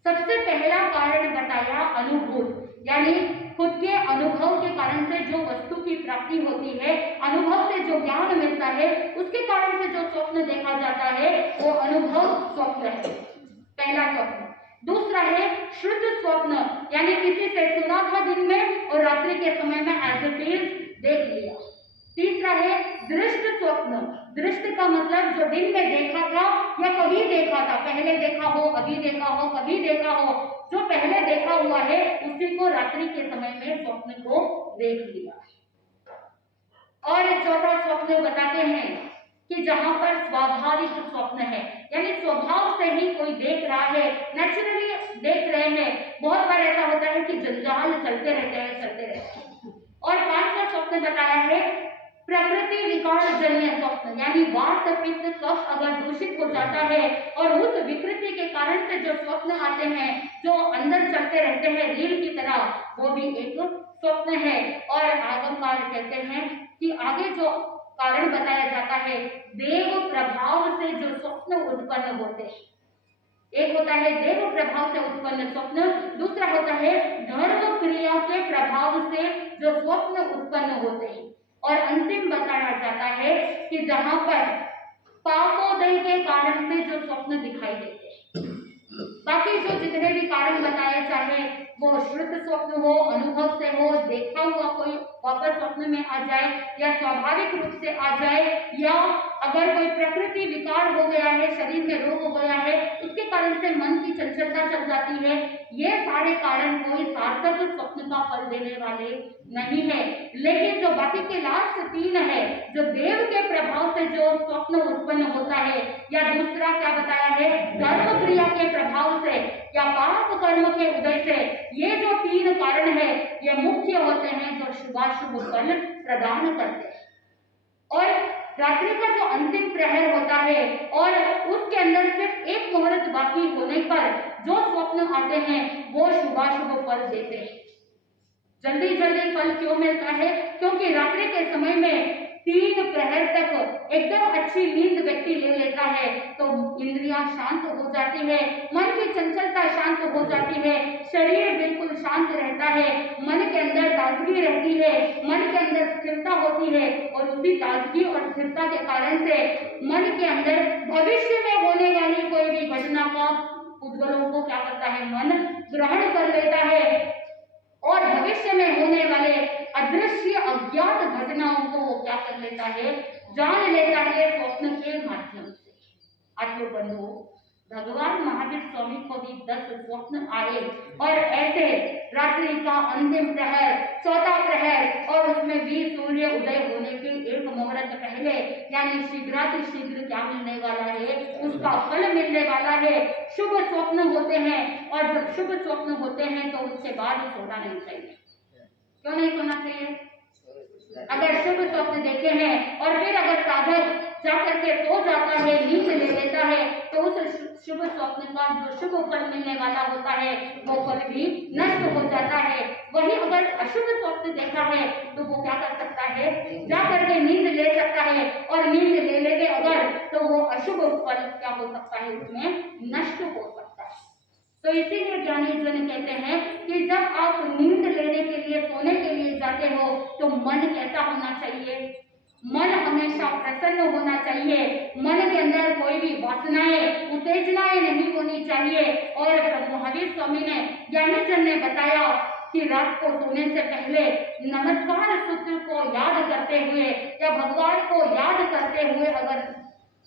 सबसे पहला कारण बताया अनुभूत, यानी खुद के अनुभव के कारण से जो वस्तु की प्राप्ति होती है, अनुभव से जो ज्ञान मिलता है, उसके कारण से जो स्वप्न देखा जाता है वो अनुभव स्वप्न है, पहला स्वप्न। दूसरा है श्रुत स्वप्न, यानी किसी से सुना था दिन में और रात्रि के समय में एज इट इज देख लिया। तीसरा है दृष्ट स्वप्न, दृष्ट का मतलब जो दिन में देखा था या कभी देखा था, पहले देखा हो, अभी देखा हो, कभी देखा हो, जो पहले देखा हुआ है उसी को रात्रि के समय में स्वप्न को देख लिया। और चौथा स्वप्न बताते हैं कि जहां पर स्वाभाविक स्वप्न है, यानी स्वभाव से ही कोई देख रहा है, नेचुरली देख रहे हैं। बहुत बार ऐसा होता है कि जंजाल चलते रहते हैं। और पांचवा स्वप्न बताया है प्रकृति विकार जन्य स्वप्न, यानी वात पित्त कफ अगर दूषित हो जाता है और उस विकृति के कारण से जो स्वप्न आते हैं, जो अंदर चलते रहते हैं रील की तरह, वो भी एक स्वप्न है। और आगमकार कहते हैं कि आगे जो कारण बताया जाता है, देव प्रभाव से जो स्वप्न उत्पन्न होते हैं, एक होता है देव प्रभाव से उत्पन्न स्वप्न, दूसरा होता है धर्म क्रिया के प्रभाव से जो स्वप्न उत्पन्न होते हैं, और अंतिम बताया जाता है कि जहां पर पापोदय के कारण से जो स्वप्न दिखाई देते हैं। बाकी जो जितने भी कारण बताए, चाहे वो श्रुत स्वप्न हो, अनुभव से हो, देखा हुआ कोई वापस स्वप्न में आ जाए या स्वाभाविक रूप से आ जाए, या अगर कोई प्रकृति विकार हो गया है, शरीर में रोग हो गया है, उसके कारण से मन की चंचलता चल जाती है, ये सारे कारण कोई सार्थक स्वप्न का फल देने वाले नहीं है। लेकिन जो बाकी के लास्ट 3 है, जो देव के प्रभाव से जो स्वप्न उत्पन्न होता है, या दूसरा क्या बताया है धर्म क्रिया के प्रभाव से या पाप कर्म के उदय से, ये जो 3 कारण है ये मुख्य होते हैं जो शुभाशुभ फल प्रदान करते हैं। और रात्रि का जो अंतिम प्रहर होता है और उसके अंदर सिर्फ एक मुहूर्त बाकी होने पर जो स्वप्न आते हैं वो शुभाशुभ फल देते हैं। जल्दी जल्दी फल क्यों मिलता है? क्योंकि रात्रि के समय में 3 प्रहर तक एकदम अच्छी नींद व्यक्ति ले लेता है तो इंद्रियां शांत हो जाती है, मन की चंचलता शांत हो जाती है, शरीर बिल्कुल शांत रहता है, मन के अंदर ताजगी रहती है, मन के अंदर स्थिरता होती है, और उसी ताजगी और स्थिरता के कारण से मन के अंदर भविष्य में होने वाली कोई भी घटना का उद्गलों को क्या करता है, मन ग्रहण कर लेता है और भविष्य में होने वाले अदृश्य अज्ञात घटनाओं को वो क्या कर लेता है, जान लेता है स्वप्न के माध्यम से। आत्मबंधु, भगवान महावीर स्वामी को भी 10 स्वप्न आए और ऐसे रात्रि का अंतिम प्रहर, चौथा प्रहर और उसमें भी सूर्य उदय होने के एक मुहूर्त पहले यानी शीघ्राति शीघ्र क्या मिलने वाला है, उसका फल मिलने वाला है। शुभ स्वप्न होते हैं और जब शुभ स्वप्न होते हैं तो उसके बाद सोना नहीं चाहिए। क्यों नहीं सोना चाहिए? अगर शुभ स्वप्न देखे हैं और फिर अगर साधक जाकर के सो जाता है, नींद ले लेता है, तो उस शुभ स्वप्न का जो शुभ फल मिलने वाला होता है वो फल भी नष्ट हो जाता है। वही अगर अशुभ स्वप्न देखा है तो वो क्या कर सकता है, जाकर के नींद ले सकता है और नींद ले लेंगे अगर तो वो अशुभ फल क्या हो सकता है, उसमें नष्ट हो सकता है। तो इसीलिए ज्ञानी जन कहते हैं कि जब आप नींद लेने के लिए, सोने के लिए जाते हो तो मन कैसा होना चाहिए? मन हमेशा प्रसन्न होना चाहिए। मन के अंदर कोई भी वासनाएं, उत्तेजनाएं नहीं होनी चाहिए। और प्रभु महावीर स्वामी ने, ज्ञानी जन ने बताया कि रात को सोने से पहले नमस्कार सूत्र को याद करते हुए या भगवान को याद करते हुए अगर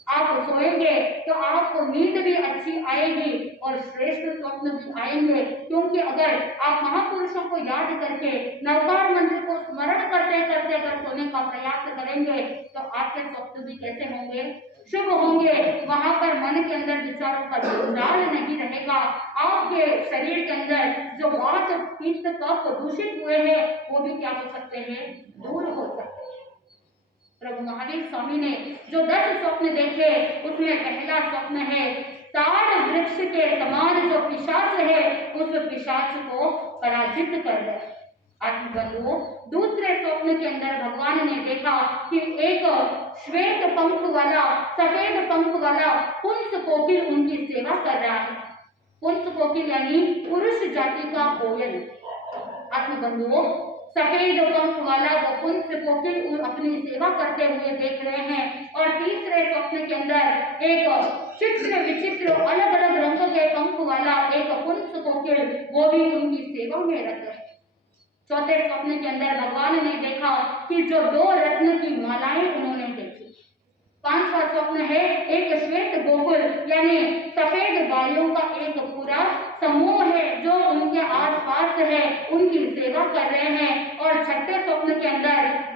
आप सोएंगे तो आपको नींद भी अच्छी आएगी और श्रेष्ठ स्वप्न भी आएंगे। क्योंकि अगर आप महापुरुषों को याद करके नवकार मंत्र को स्मरण करते करते अगर सोने का प्रयास करेंगे तो आपके स्वप्न भी कैसे होंगे, शुभ होंगे। वहां पर मन के अंदर विचारों का जंजाल नहीं रहेगा। आपके शरीर के अंदर जो वात पित्त कफ दूषित हुए हैं वो भी क्या हो सकते हैं, दूर हो सकते हैं। प्रभु महावीर स्वामी ने जो 10 स्वप्न देखे उसमें पहला स्वप्न है ताड़ वृक्ष के समान जो पिशाच है उस पिशाच को पराजित कर दे। आत्मबंधुओं, दूसरे स्वप्न के अंदर भगवान ने देखा कि एक श्वेत पंख वाला, सफेद पंख वाला पुंस कोकिल उनकी सेवा कर रहा है। पुंस कोकिल यानी पुरुष जाति का कोयल। आत्मबंधुओं, सफेद पंख वाला वो पुंस कोकिल अपनी सेवा करते हुए देख रहे हैं। और तीसरे स्वप्न के अंदर एक चित्र विचित्र अलग अलग रंगों के पंख वाला एक पुंस कोकिल वो भी उनकी सेवा में रत है। चौथे स्वप्न के अंदर भगवान ने देखा कि जो 2 रत्न की मालाएं उन्होंने देखी। पांचवा स्वप्न है एक श्वेत गोकुल यानी सफेद गायों का एक पूरा समूह है जो उनके आसपास है, उनकी सेवा कर रहे हैं। और छठे स्वप्न के अंदर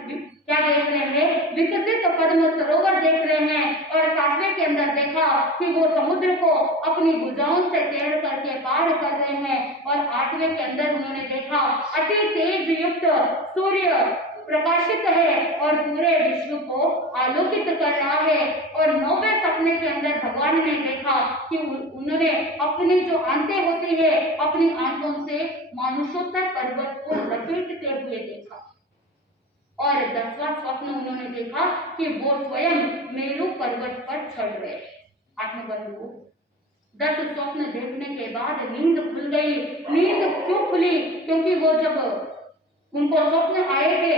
क्या देख रहे हैं, विकसित पद्म सरोवर देख रहे हैं। और सातवें के अंदर देखा कि वो समुद्र को अपनी भुजाओं से तैर करके पार कर रहे हैं। और आठवें के अंदर उन्होंने देखा अति तेज युक्त सूर्य प्रकाशित है और पूरे विश्व को आलोकित कर रहा है। और 9वें सपने के अंदर भगवान ने देखा कि उन्होंने अपनी जो आंखें होती है अपनी आंखों से मानुषोत्तर पर्वत को लपेटते हुए देखा। और 10वां स्वप्न उन्होंने देखा कि वो स्वयं मेरू पर्वत पर चढ़ रहे। आत्मबंधु, 10 स्वप्न देखने के बाद नींद खुल गई। नींद क्यों खुली? क्योंकि वो जब उनको स्वप्न आए थे,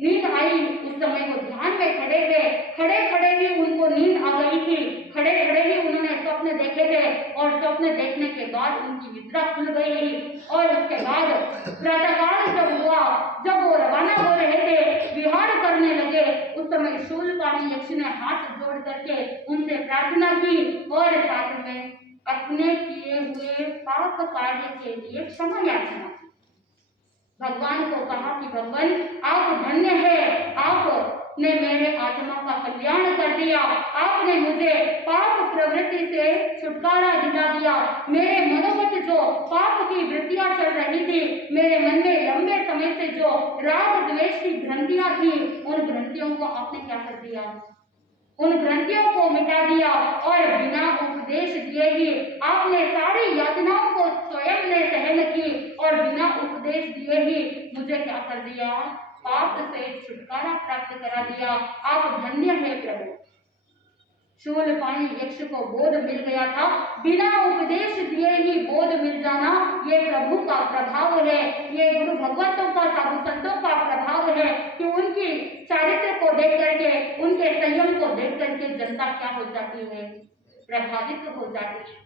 नींद आई, उस समय वो ध्यान में खड़े थे। खड़े खड़े ही उनको नींद आ गई थी। खड़े खड़े ही उन्होंने स्वप्न देखे थे और स्वप्न देखने के बाद उनकी निद्रा खुल गई। और उसके बाद प्रातःकाल जब हुआ, जब वो रवाना हो रहे थे, विहार करने लगे, उस समय शूलपाणी यक्ष ने हाथ जोड़ करके उनसे प्रार्थना की और साथ में अपने किए हुए पाप कार्य के लिए क्षमा याचना की। भगवान को कहा कि भगवान आप धन्य है, आपने मेरे आत्मा का कल्याण कर दिया, आपने मुझे पाप प्रवृत्ति से छुटकारा दिला दिया। मेरे मनोगत जो पाप की वृत्तियां चल रही थी, मेरे मन में लंबे समय से जो राग द्वेष की ग्रंथियां थी, उन ग्रंथियों को आपने क्या कर दिया, उन ग्रंथियों को मिटा दिया। और बिना उपदेश दिए ही आपने सारी यातनाओं को स्वयं ने सहन की और बिना उपदेश दिए ही मुझे क्या कर दिया, पाप से छुटकारा प्राप्त करा दिया। आप धन्य है प्रभु। शूलपाणी यक्ष को बोध मिल गया था, बिना उपदेश दिए ही बोध मिल जाना ये प्रभु का प्रभाव है, ये गुरु भगवतों का, साधु संतों का प्रभाव है कि उनकी चारित्र को देख करके, उनके संयम को देख करके जनता क्या हो जाती है, प्रभावित हो जाती है।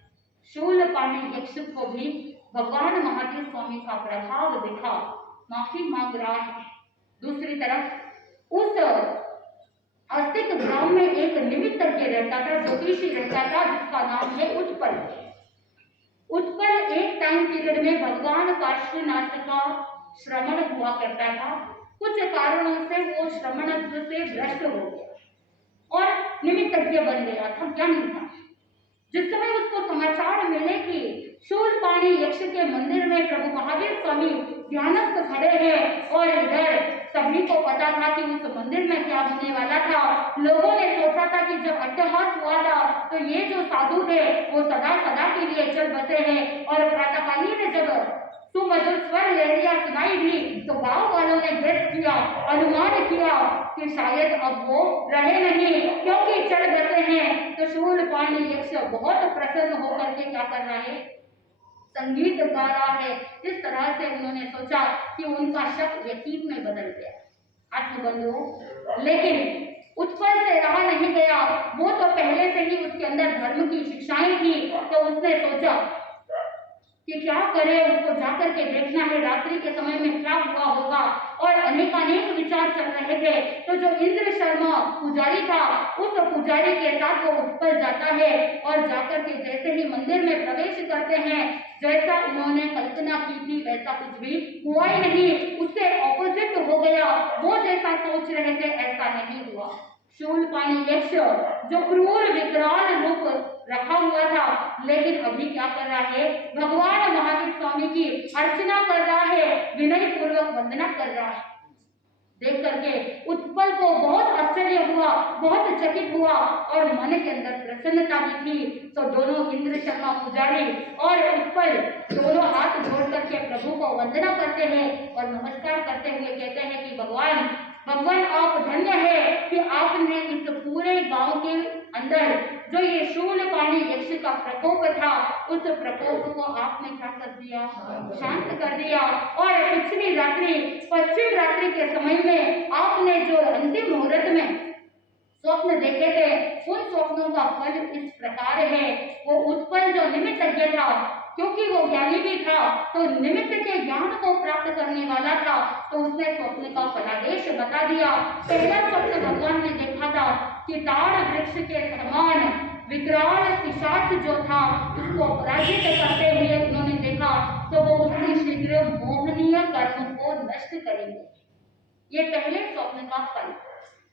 शूलपाणी यक्ष को भी भगवान महावीर स्वामी का प्रभाव दिखा, माफी मांग रहा है। दूसरी तरफ उस अस्तिक ग्राम में एक निमित्तज्ञ रहता था, ज्योतिषी रहता था, जिसका नाम है उत्पल। उत्पल एक टाइम पीरियड में भगवान काशीनाथ का श्रवण हुआ करता था। कुछ कारणों से वो श्रवणत्व से भ्रष्ट हो गया और निमित्तज्ञ बन गया था, ज्ञानी था। जिस समय उसको समाचार मिले कि शूलपाणी यक्ष के मंदिर में प्रभु महावीर स्वामी ध्यानस्थ खड़े हैं और इधर सभी को पता था कि उस मंदिर में क्या होने वाला था। लोगों ने सोचा था कि जब अट्टहास हुआ था तो ये जो साधु थे वो सदा सदा के लिए चल बसे हैं, और प्रातःकालीन जब सुमधुर स्वर लहरियां सुनाई दी तो गांव वालों ने गेस किया, अनुमान किया कि शायद अब वो रहे नहीं, क्योंकि चल बसे हैं। तो शूलपाणी यक्ष बहुत प्रसन्न होकर के क्या कर रहा है, संगीत गा रहा है। इस तरह से उन्होंने सोचा कि उनका शक यकीन में बदल गया। आत्मबंधुओं, लेकिन उत्पल से रहा नहीं गया। वो तो पहले से ही उसके अंदर धर्म की शिक्षाएं थी, तो उसने सोचा कि क्या करे, उसको जाकर के देखना है रात्रि के समय में क्या हुआ होगा। और अनेक विचार चल रहे थे। तो जो इंद्र शर्मा पुजारी था, उस पुजारी के साथ वो उत्पल जाता है और जाकर के जैसे ही मंदिर में प्रवेश करते हैं, जैसा उन्होंने कल्पना की थी वैसा कुछ भी हुआ ही नहीं, उससे ऑपोजिट हो गया। वो जैसा सोच रहे थे ऐसा नहीं हुआ। शूलपाणी यक्ष जो क्रूर विकराल रूप रखा हुआ था, लेकिन अभी क्या कर रहा है, भगवान महावीर स्वामी की अर्चना कर रहा है, विनय पूर्वक वंदना कर रहा है। देख करके उत्पल को बहुत आश्चर्य हुआ, बहुत चकित हुआ और मन के अंदर प्रसन्नता भी थी। तो दोनों इंद्र शर्मा पुजारी और उत्पल दोनों हाथ जोड़ करके प्रभु को वंदना करते हैं और नमस्कार करते हुए कहते हैं कि भगवान आप धन्य है कि आपने इस पूरे गांव के अंदर जो ये शूलपाणी यक्ष का प्रकोप था, उस प्रकोप को आपने क्या कर दिया, शांत कर दिया। और पिछली रात्रि पश्चिम रात्रि के समय में आपने जो अंतिम मुहूर्त में स्वप्न देखे थे, उन स्वप्नों का फल इस प्रकार है। वो उत्पल जो निमित्तज्ञ था, क्योंकि वो ज्ञानी भी था, तो निमित्त के ज्ञान को प्राप्त करने वाला था, तो उसने स्वप्न का फलादेश बता दिया। पहला स्वप्न भगवान ने देखा था कि ताड़ वृक्ष के समान विकराल पिशाच जो था उसको पराजित करते हुए उन्होंने देखा, तो वो उतनी शीघ्र मोहनीय कर्म को नष्ट करेंगे। ये पहले स्वप्न का फल।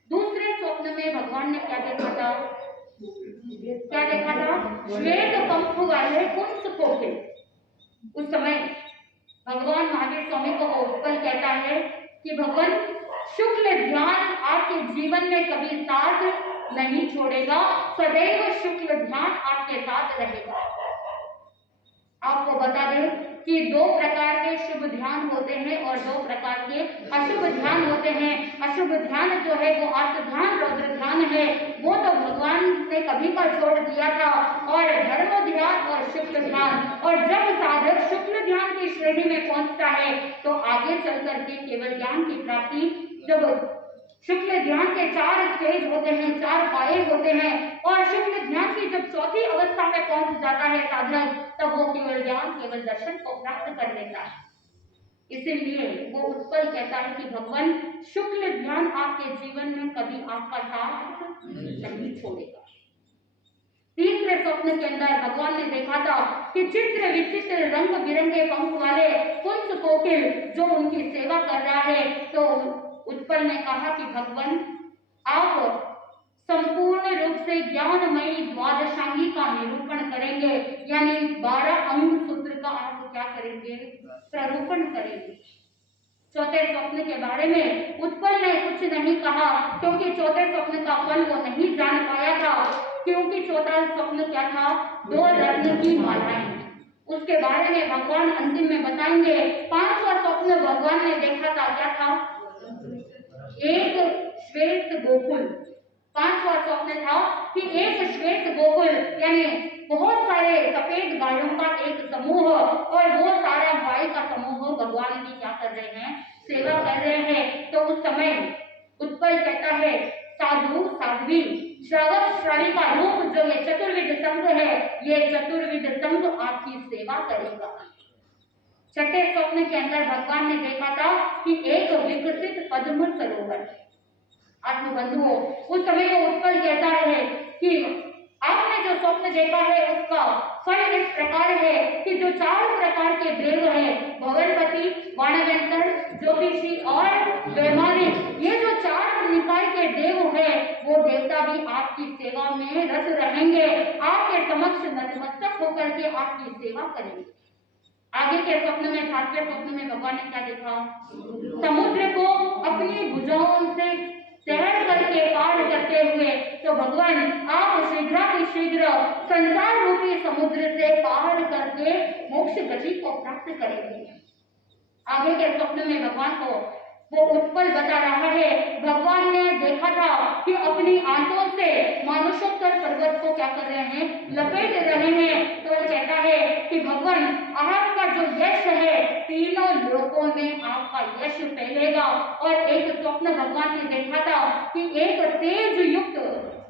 दूसरे स्वप्न में भगवान ने क्या देखा था, श्वेत पंख वाले कुंस कोकिल। उस समय भगवान महावीर स्वामी को उत्पल कहता है कि भगवान शुक्ल ध्यान आपके जीवन में कभी साथ नहीं छोड़ेगा, सदैव शुक्ल ध्यान आपके साथ रहेगा। आपको बता दें कि दो प्रकार के शुभ ध्यान होते हैं और दो प्रकार के अशुभ ध्यान होते हैं। अशुभ ध्यान जो है वो अर्थ ध्यान, रौद्र ध्यान है, वो तो भगवान ने कभी का छोड़ दिया था। और धर्म ध्यान और शुक्ल ध्यान, और जब साधक शुक्ल ध्यान की श्रेणी में पहुंचता है तो आगे चल करके केवल ज्ञान की प्राप्ति, जब शुक्ल ध्यान के 4 स्टेज होते हैं, 4 पाए होते हैं, और शुक्ल ध्यान की जब चौथी अवस्था में पहुंच जाता है साधक, तब वो केवल ज्ञान, केवल दर्शन को प्राप्त कर लेता है। इसीलिए वो उत्पल कहता है कि भगवान शुक्ल ध्यान आपके जीवन में कभी आपका साथ नहीं छोड़ेगा। तीसरे स्वप्न के अंदर भगवान ने देखा था कि चित्र विचित्र रंग बिरंगे पंख वाले कुंस कोकिल जो उनकी सेवा कर रहा है। तो उत्पल ने कहा कि भगवान आप संपूर्ण रूप से ज्ञानमयी द्वादशांगी का निरूपण करेंगे, यानी 12 अंग सूत्र का आप क्या करेंगे, प्ररूपण करेंगे। चौथे स्वप्न के बारे में उत्पल ने कुछ नहीं कहा, क्योंकि चौथे स्वप्न का फल वो नहीं जान पाया था। क्योंकि चौथा स्वप्न क्या था, 2 रत्न की मालाएं, उसके बारे में भगवान अंतिम में बताएंगे। 5वां स्वप्न भगवान ने देखा था, क्या था, एक श्वेत गोकुल। 5वां स्वप्न था कि एक श्वेत गोकुल, यानी बहुत सारे सफेद गायों का एक समूह, और वो सारा गाय का समूह भगवान की क्या कर रहे हैं, सेवा कर रहे हैं। तो उस समय उत्पल कहता है, साधु साध्वी श्रावक श्राविका रूप जो ये चतुर्विध संघ है, ये चतुर्विध संघ आपकी सेवा करेगा। छठे स्वप्न के अंदर भगवान ने देखा था कि एक विकसित पद्म सरोवर। आत्मबंधुओं, उस समय वो उत्पल कहता है कि आपने जो स्वप्न देखा है उसका फल इस प्रकार है कि जो 4 प्रकार के देव है, भगवती, बाणवंतर, ज्योतिषी और वैमानिक, ये जो 4 निकाय के देव है वो देवता भी आपकी सेवा में रत रहेंगे, आपके समक्ष नतमस्तक होकर के आपकी सेवा करेंगे। आगे के स्वप्न में, 7वें स्वप्न में भगवान ने क्या देखा? समुद्र को अपनी भुजाओं से तैर करके पार करते हुए, तो भगवान आप शीघ्र संसार रूपी समुद्र से पार करके मोक्ष गति को प्राप्त करेंगे। आगे के स्वप्न में भगवान को वो उत्पल बता रहा है। भगवान ने देखा था कि अपनी आंखों से मानुषोत्तर पर्वत को क्या कर रहे हैं? लपेट रहे हैं। तो वो कहता है कि भगवान आपका जो यश है, तीनों लोकों में आपका यश फैलेगा। और एक स्वप्न भगवान ने देखा था कि एक तेज युक्त,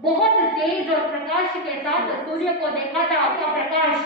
बहुत तेज और प्रकाश के साथ सूर्य को देखा था। आपका प्रकाश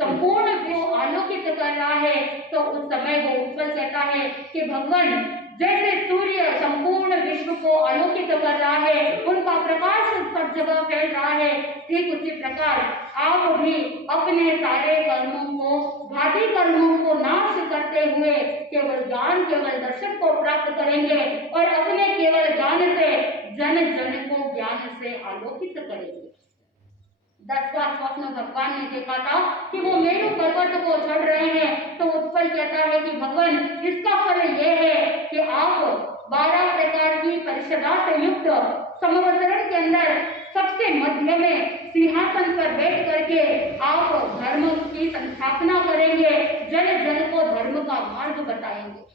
संपूर्ण को आलोकित कर रहा है। तो उस समय वो उत्पल कहता है कि भगवान जैसे सूर्य संपूर्ण विश्व को आलोकित कर रहा है, उनका प्रकाश सब जगह फैल रहा है, ठीक उसी प्रकार आप भी अपने सारे कर्मों को, घाती कर्मों को नाश करते हुए केवल ज्ञान, केवल दर्शन को प्राप्त करेंगे और अपने केवल ज्ञान से जन जन को ज्ञान से आलोकित करेंगे। 10वां स्वप्न भगवान ने देखा था कि वो मेरु पर्वत को चढ़ रहे हैं। तो उत्पल कहता है कि भगवान इसका फल ये है कि आप 12 प्रकार की परिषदा से युक्त संवत्सरण के अंदर सबसे मध्य में सिंहासन पर बैठ करके आप धर्म की संस्थापना करेंगे, जन जन को धर्म का मार्ग बताएंगे।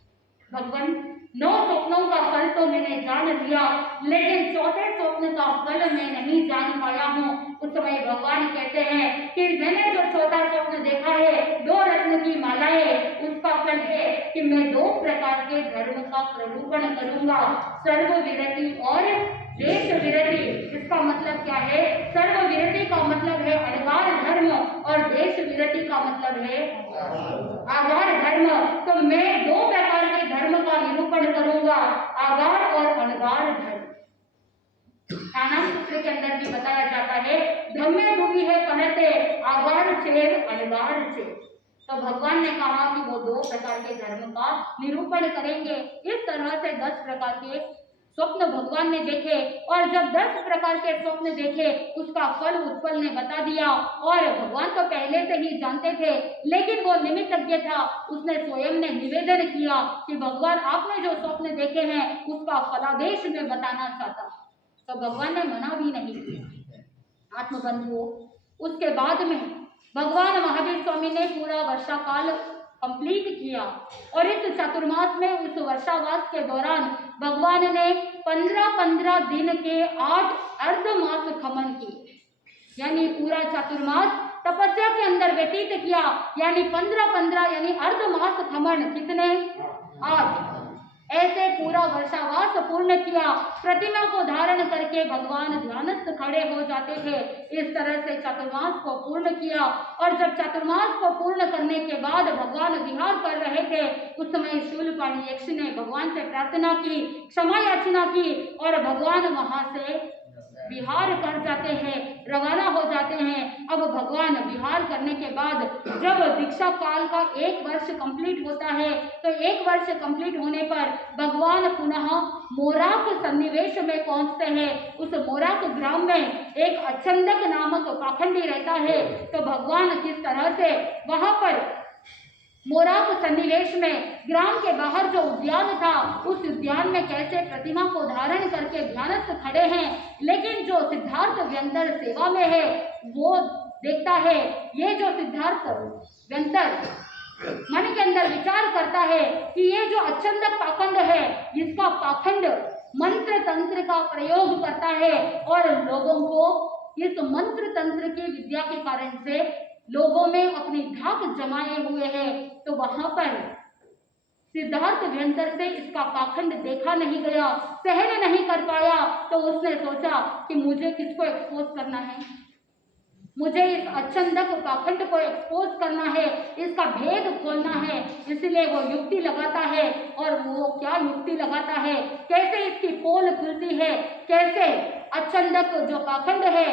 भगवान 9 स्वप्नों का फल तो मैंने जान लिया, लेकिन चौथे स्वप्न का फल मैं नहीं जान पाया हूँ। उस समय भगवान कहते हैं कि मैंने जो चौथा स्वप्न देखा है, 2 रत्न की मालाएं, उसका फल है कि मैं 2 प्रकार के धर्म का प्ररूपण करूंगा, सर्व विरति और देश विरति। इसका मतलब क्या है? सर्व विरति का मतलब है अणगार धर्म और देश विरति का मतलब है आगार धर्म। तो मैं 2 प्रकार के धर्म का निरूपण करूंगा, आगार और अणगार धर्म। ठाणा सूत्र के अंदर भी बताया जाता है, धम्मे दुही है पनते आगार चेर अणगार चेर। तो भगवान ने कहा कि वो 2 प्रकार के धर्म का निरूपण करेंगे। इस तरह से 10 प्रकार के स्वप्न भगवान ने देखे और जब 10 प्रकार के स्वप्न देखे उसका फल उत्पल ने बता दिया। और भगवान तो पहले से ही जानते थे, लेकिन वो निमित्तज्ञ था, उसने स्वयं ने निवेदन किया कि भगवान आपने जो स्वप्न देखे हैं उसका फलादेश में बताना चाहता। तो भगवान ने मना भी नहीं किया। आत्मबंधुओं, उसके बाद में भगवान महावीर स्वामी ने पूरा वर्षा काल कंप्लीट किया और इस चतुर्मास में, उस वर्षावास के दौरान भगवान ने 15-15 दिन के 8 अर्धमास खमन किए, यानी पूरा चतुर्मास तपस्या के अंदर व्यतीत किया। यानी 15-15 यानी अर्धमास खमन कितने? 8। ऐसे पूरा वर्षावास पूर्ण किया। प्रतिमा को धारण करके भगवान ध्यानस्थ खड़े हो जाते थे। इस तरह से चतुर्मास को पूर्ण किया और जब चतुर्मास को पूर्ण करने के बाद भगवान विहार कर रहे थे, उस समय शूलपाणी यक्ष ने भगवान से प्रार्थना की, क्षमा याचना की और भगवान वहां से विहार कर जाते हैं, रवाना हो जाते हैं। अब भगवान विहार करने के बाद जब दीक्षा काल का 1 वर्ष कंप्लीट होता है, तो 1 वर्ष कंप्लीट होने पर भगवान पुनः मोराक सन्निवेश में पहुंचते हैं। उस मोराक ग्राम में एक अच्छंदक नामक पाखंडी रहता है। तो भगवान किस तरह से वहां पर मोराक सन्निवेश में ग्राम के बाहर जो उद्यान था, उस उद्यान में कैसे प्रतिमा को धारण करके ध्यानस्थ खड़े हैं, लेकिन जो सिद्धार्थ व्यंतर सेवा में है वो देखता है, ये जो सिद्धार्थ व्यंतर मन के अंदर विचार करता है कि ये जो अच्छंदक पाखंड है, इसका पाखंड मंत्र तंत्र का प्रयोग करता है और लोगों को इस मंत्र तंत्र की विद्या के कारण से लोगों में अपनी धाक जमाए हुए है। तो वहां पर सिद्धार्थ व्यंतर से इसका पाखंड देखा नहीं गया, सहन नहीं कर पाया। तो उसने सोचा कि मुझे किसको एक्सपोज करना है, मुझे इस अच्छंदक पाखंड को एक्सपोज करना है, इसका भेद खोलना है। इसलिए वो युक्ति लगाता है। और वो क्या युक्ति लगाता है, कैसे इसकी पोल खुलती है, कैसे अच्छंदक जो पाखंड है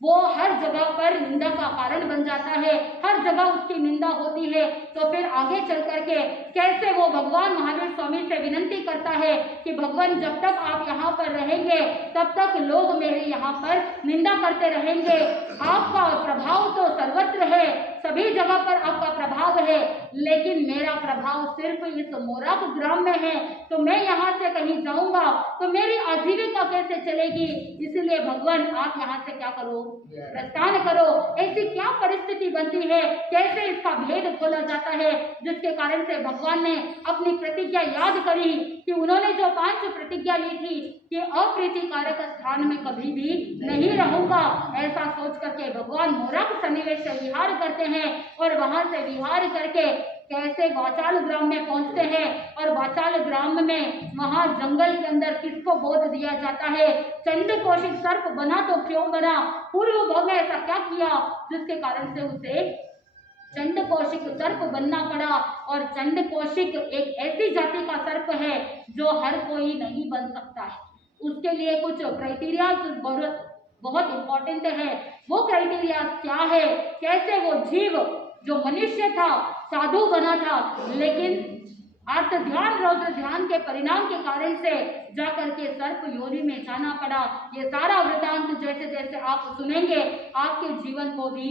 वो हर जगह पर निंदा का कारण बन जाता है, हर जगह उसकी निंदा होती है, तो फिर आगे चल करके कैसे वो भगवान महावीर स्वामी से विनंती करता है कि भगवान जब तक आप यहाँ पर रहेंगे तब तक लोग मेरे यहाँ पर निंदा करते रहेंगे। आपका प्रभाव तो सर्वत्र है, सभी जगह पर आपका प्रभाव है, लेकिन मेरा प्रभाव सिर्फ इस मोरक ग्राम में है, तो मैं यहाँ से कहीं जाऊंगा तो मेरी आजीविका कैसे चलेगी। इसलिए भगवान आप यहाँ से क्या करो, प्रस्थान करो। ऐसी क्या परिस्थिति बनती है, कैसे इसका भेद खोला जाता है, जिसके कारण से भगवान ने अपनी प्रतिज्ञा याद करी कि उन्होंने जो 5 प्रतिज्ञा ली थी कि अप्रीतिकारक स्थान में कभी भी नहीं रहूंगा, ऐसा सोच करके भगवान मोरक सन्निवेश से विहार करते हैं और वहां से विहार करके कैसे वाचाल ग्राम में पहुंचते हैं। और वाचाल ग्राम में वहां जंगल के अंदर किसको बोध दिया जाता है, चंड कौशिक सर्प बना तो क्यों बना, पूर्व भव में ऐसा क्या किया जिसके कारण से उसे चंड कौशिक सर्प बनना पड़ा। और चंड कौशिक एक ऐसी जाति का सर्प है जो हर कोई नहीं बन सकता है, उसके लिए कुछ क्राइटेरिया बहुत इंपॉर्टेंट है। वो क्राइटेरिया क्या है, कैसे वो जीव जो मनुष्य था साधु बना था, लेकिन अर्थ ध्यान रौद्र ध्यान के परिणाम के कारण से जाकर के सर्प योनि में जाना पड़ा। ये सारा वृतांत जैसे जैसे आप सुनेंगे आपके जीवन को भी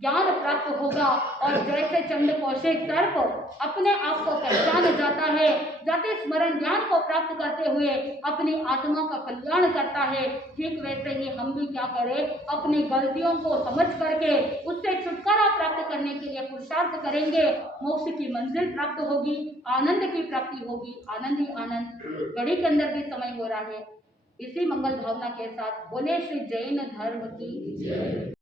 ज्ञान प्राप्त होगा। और जैसे चंड कौशिक सर्प अपने आप को पहचान जाता है, जाति स्मरण ज्ञान को प्राप्त करते हुए अपनी आत्मा का कल्याण करता है, ठीक वैसे ही हम भी क्या करें, अपनी गलतियों को समझ करके उससे छुटकारा प्राप्त करने के लिए पुरुषार्थ करेंगे, मोक्ष की मंजिल प्राप्त होगी, आनंद की प्राप्ति होगी, आनंद ही आनंद। घड़ी के अंदर भी समय हो रहा है, इसी मंगल भावना के साथ बोले श्री जैन धर्म की जय।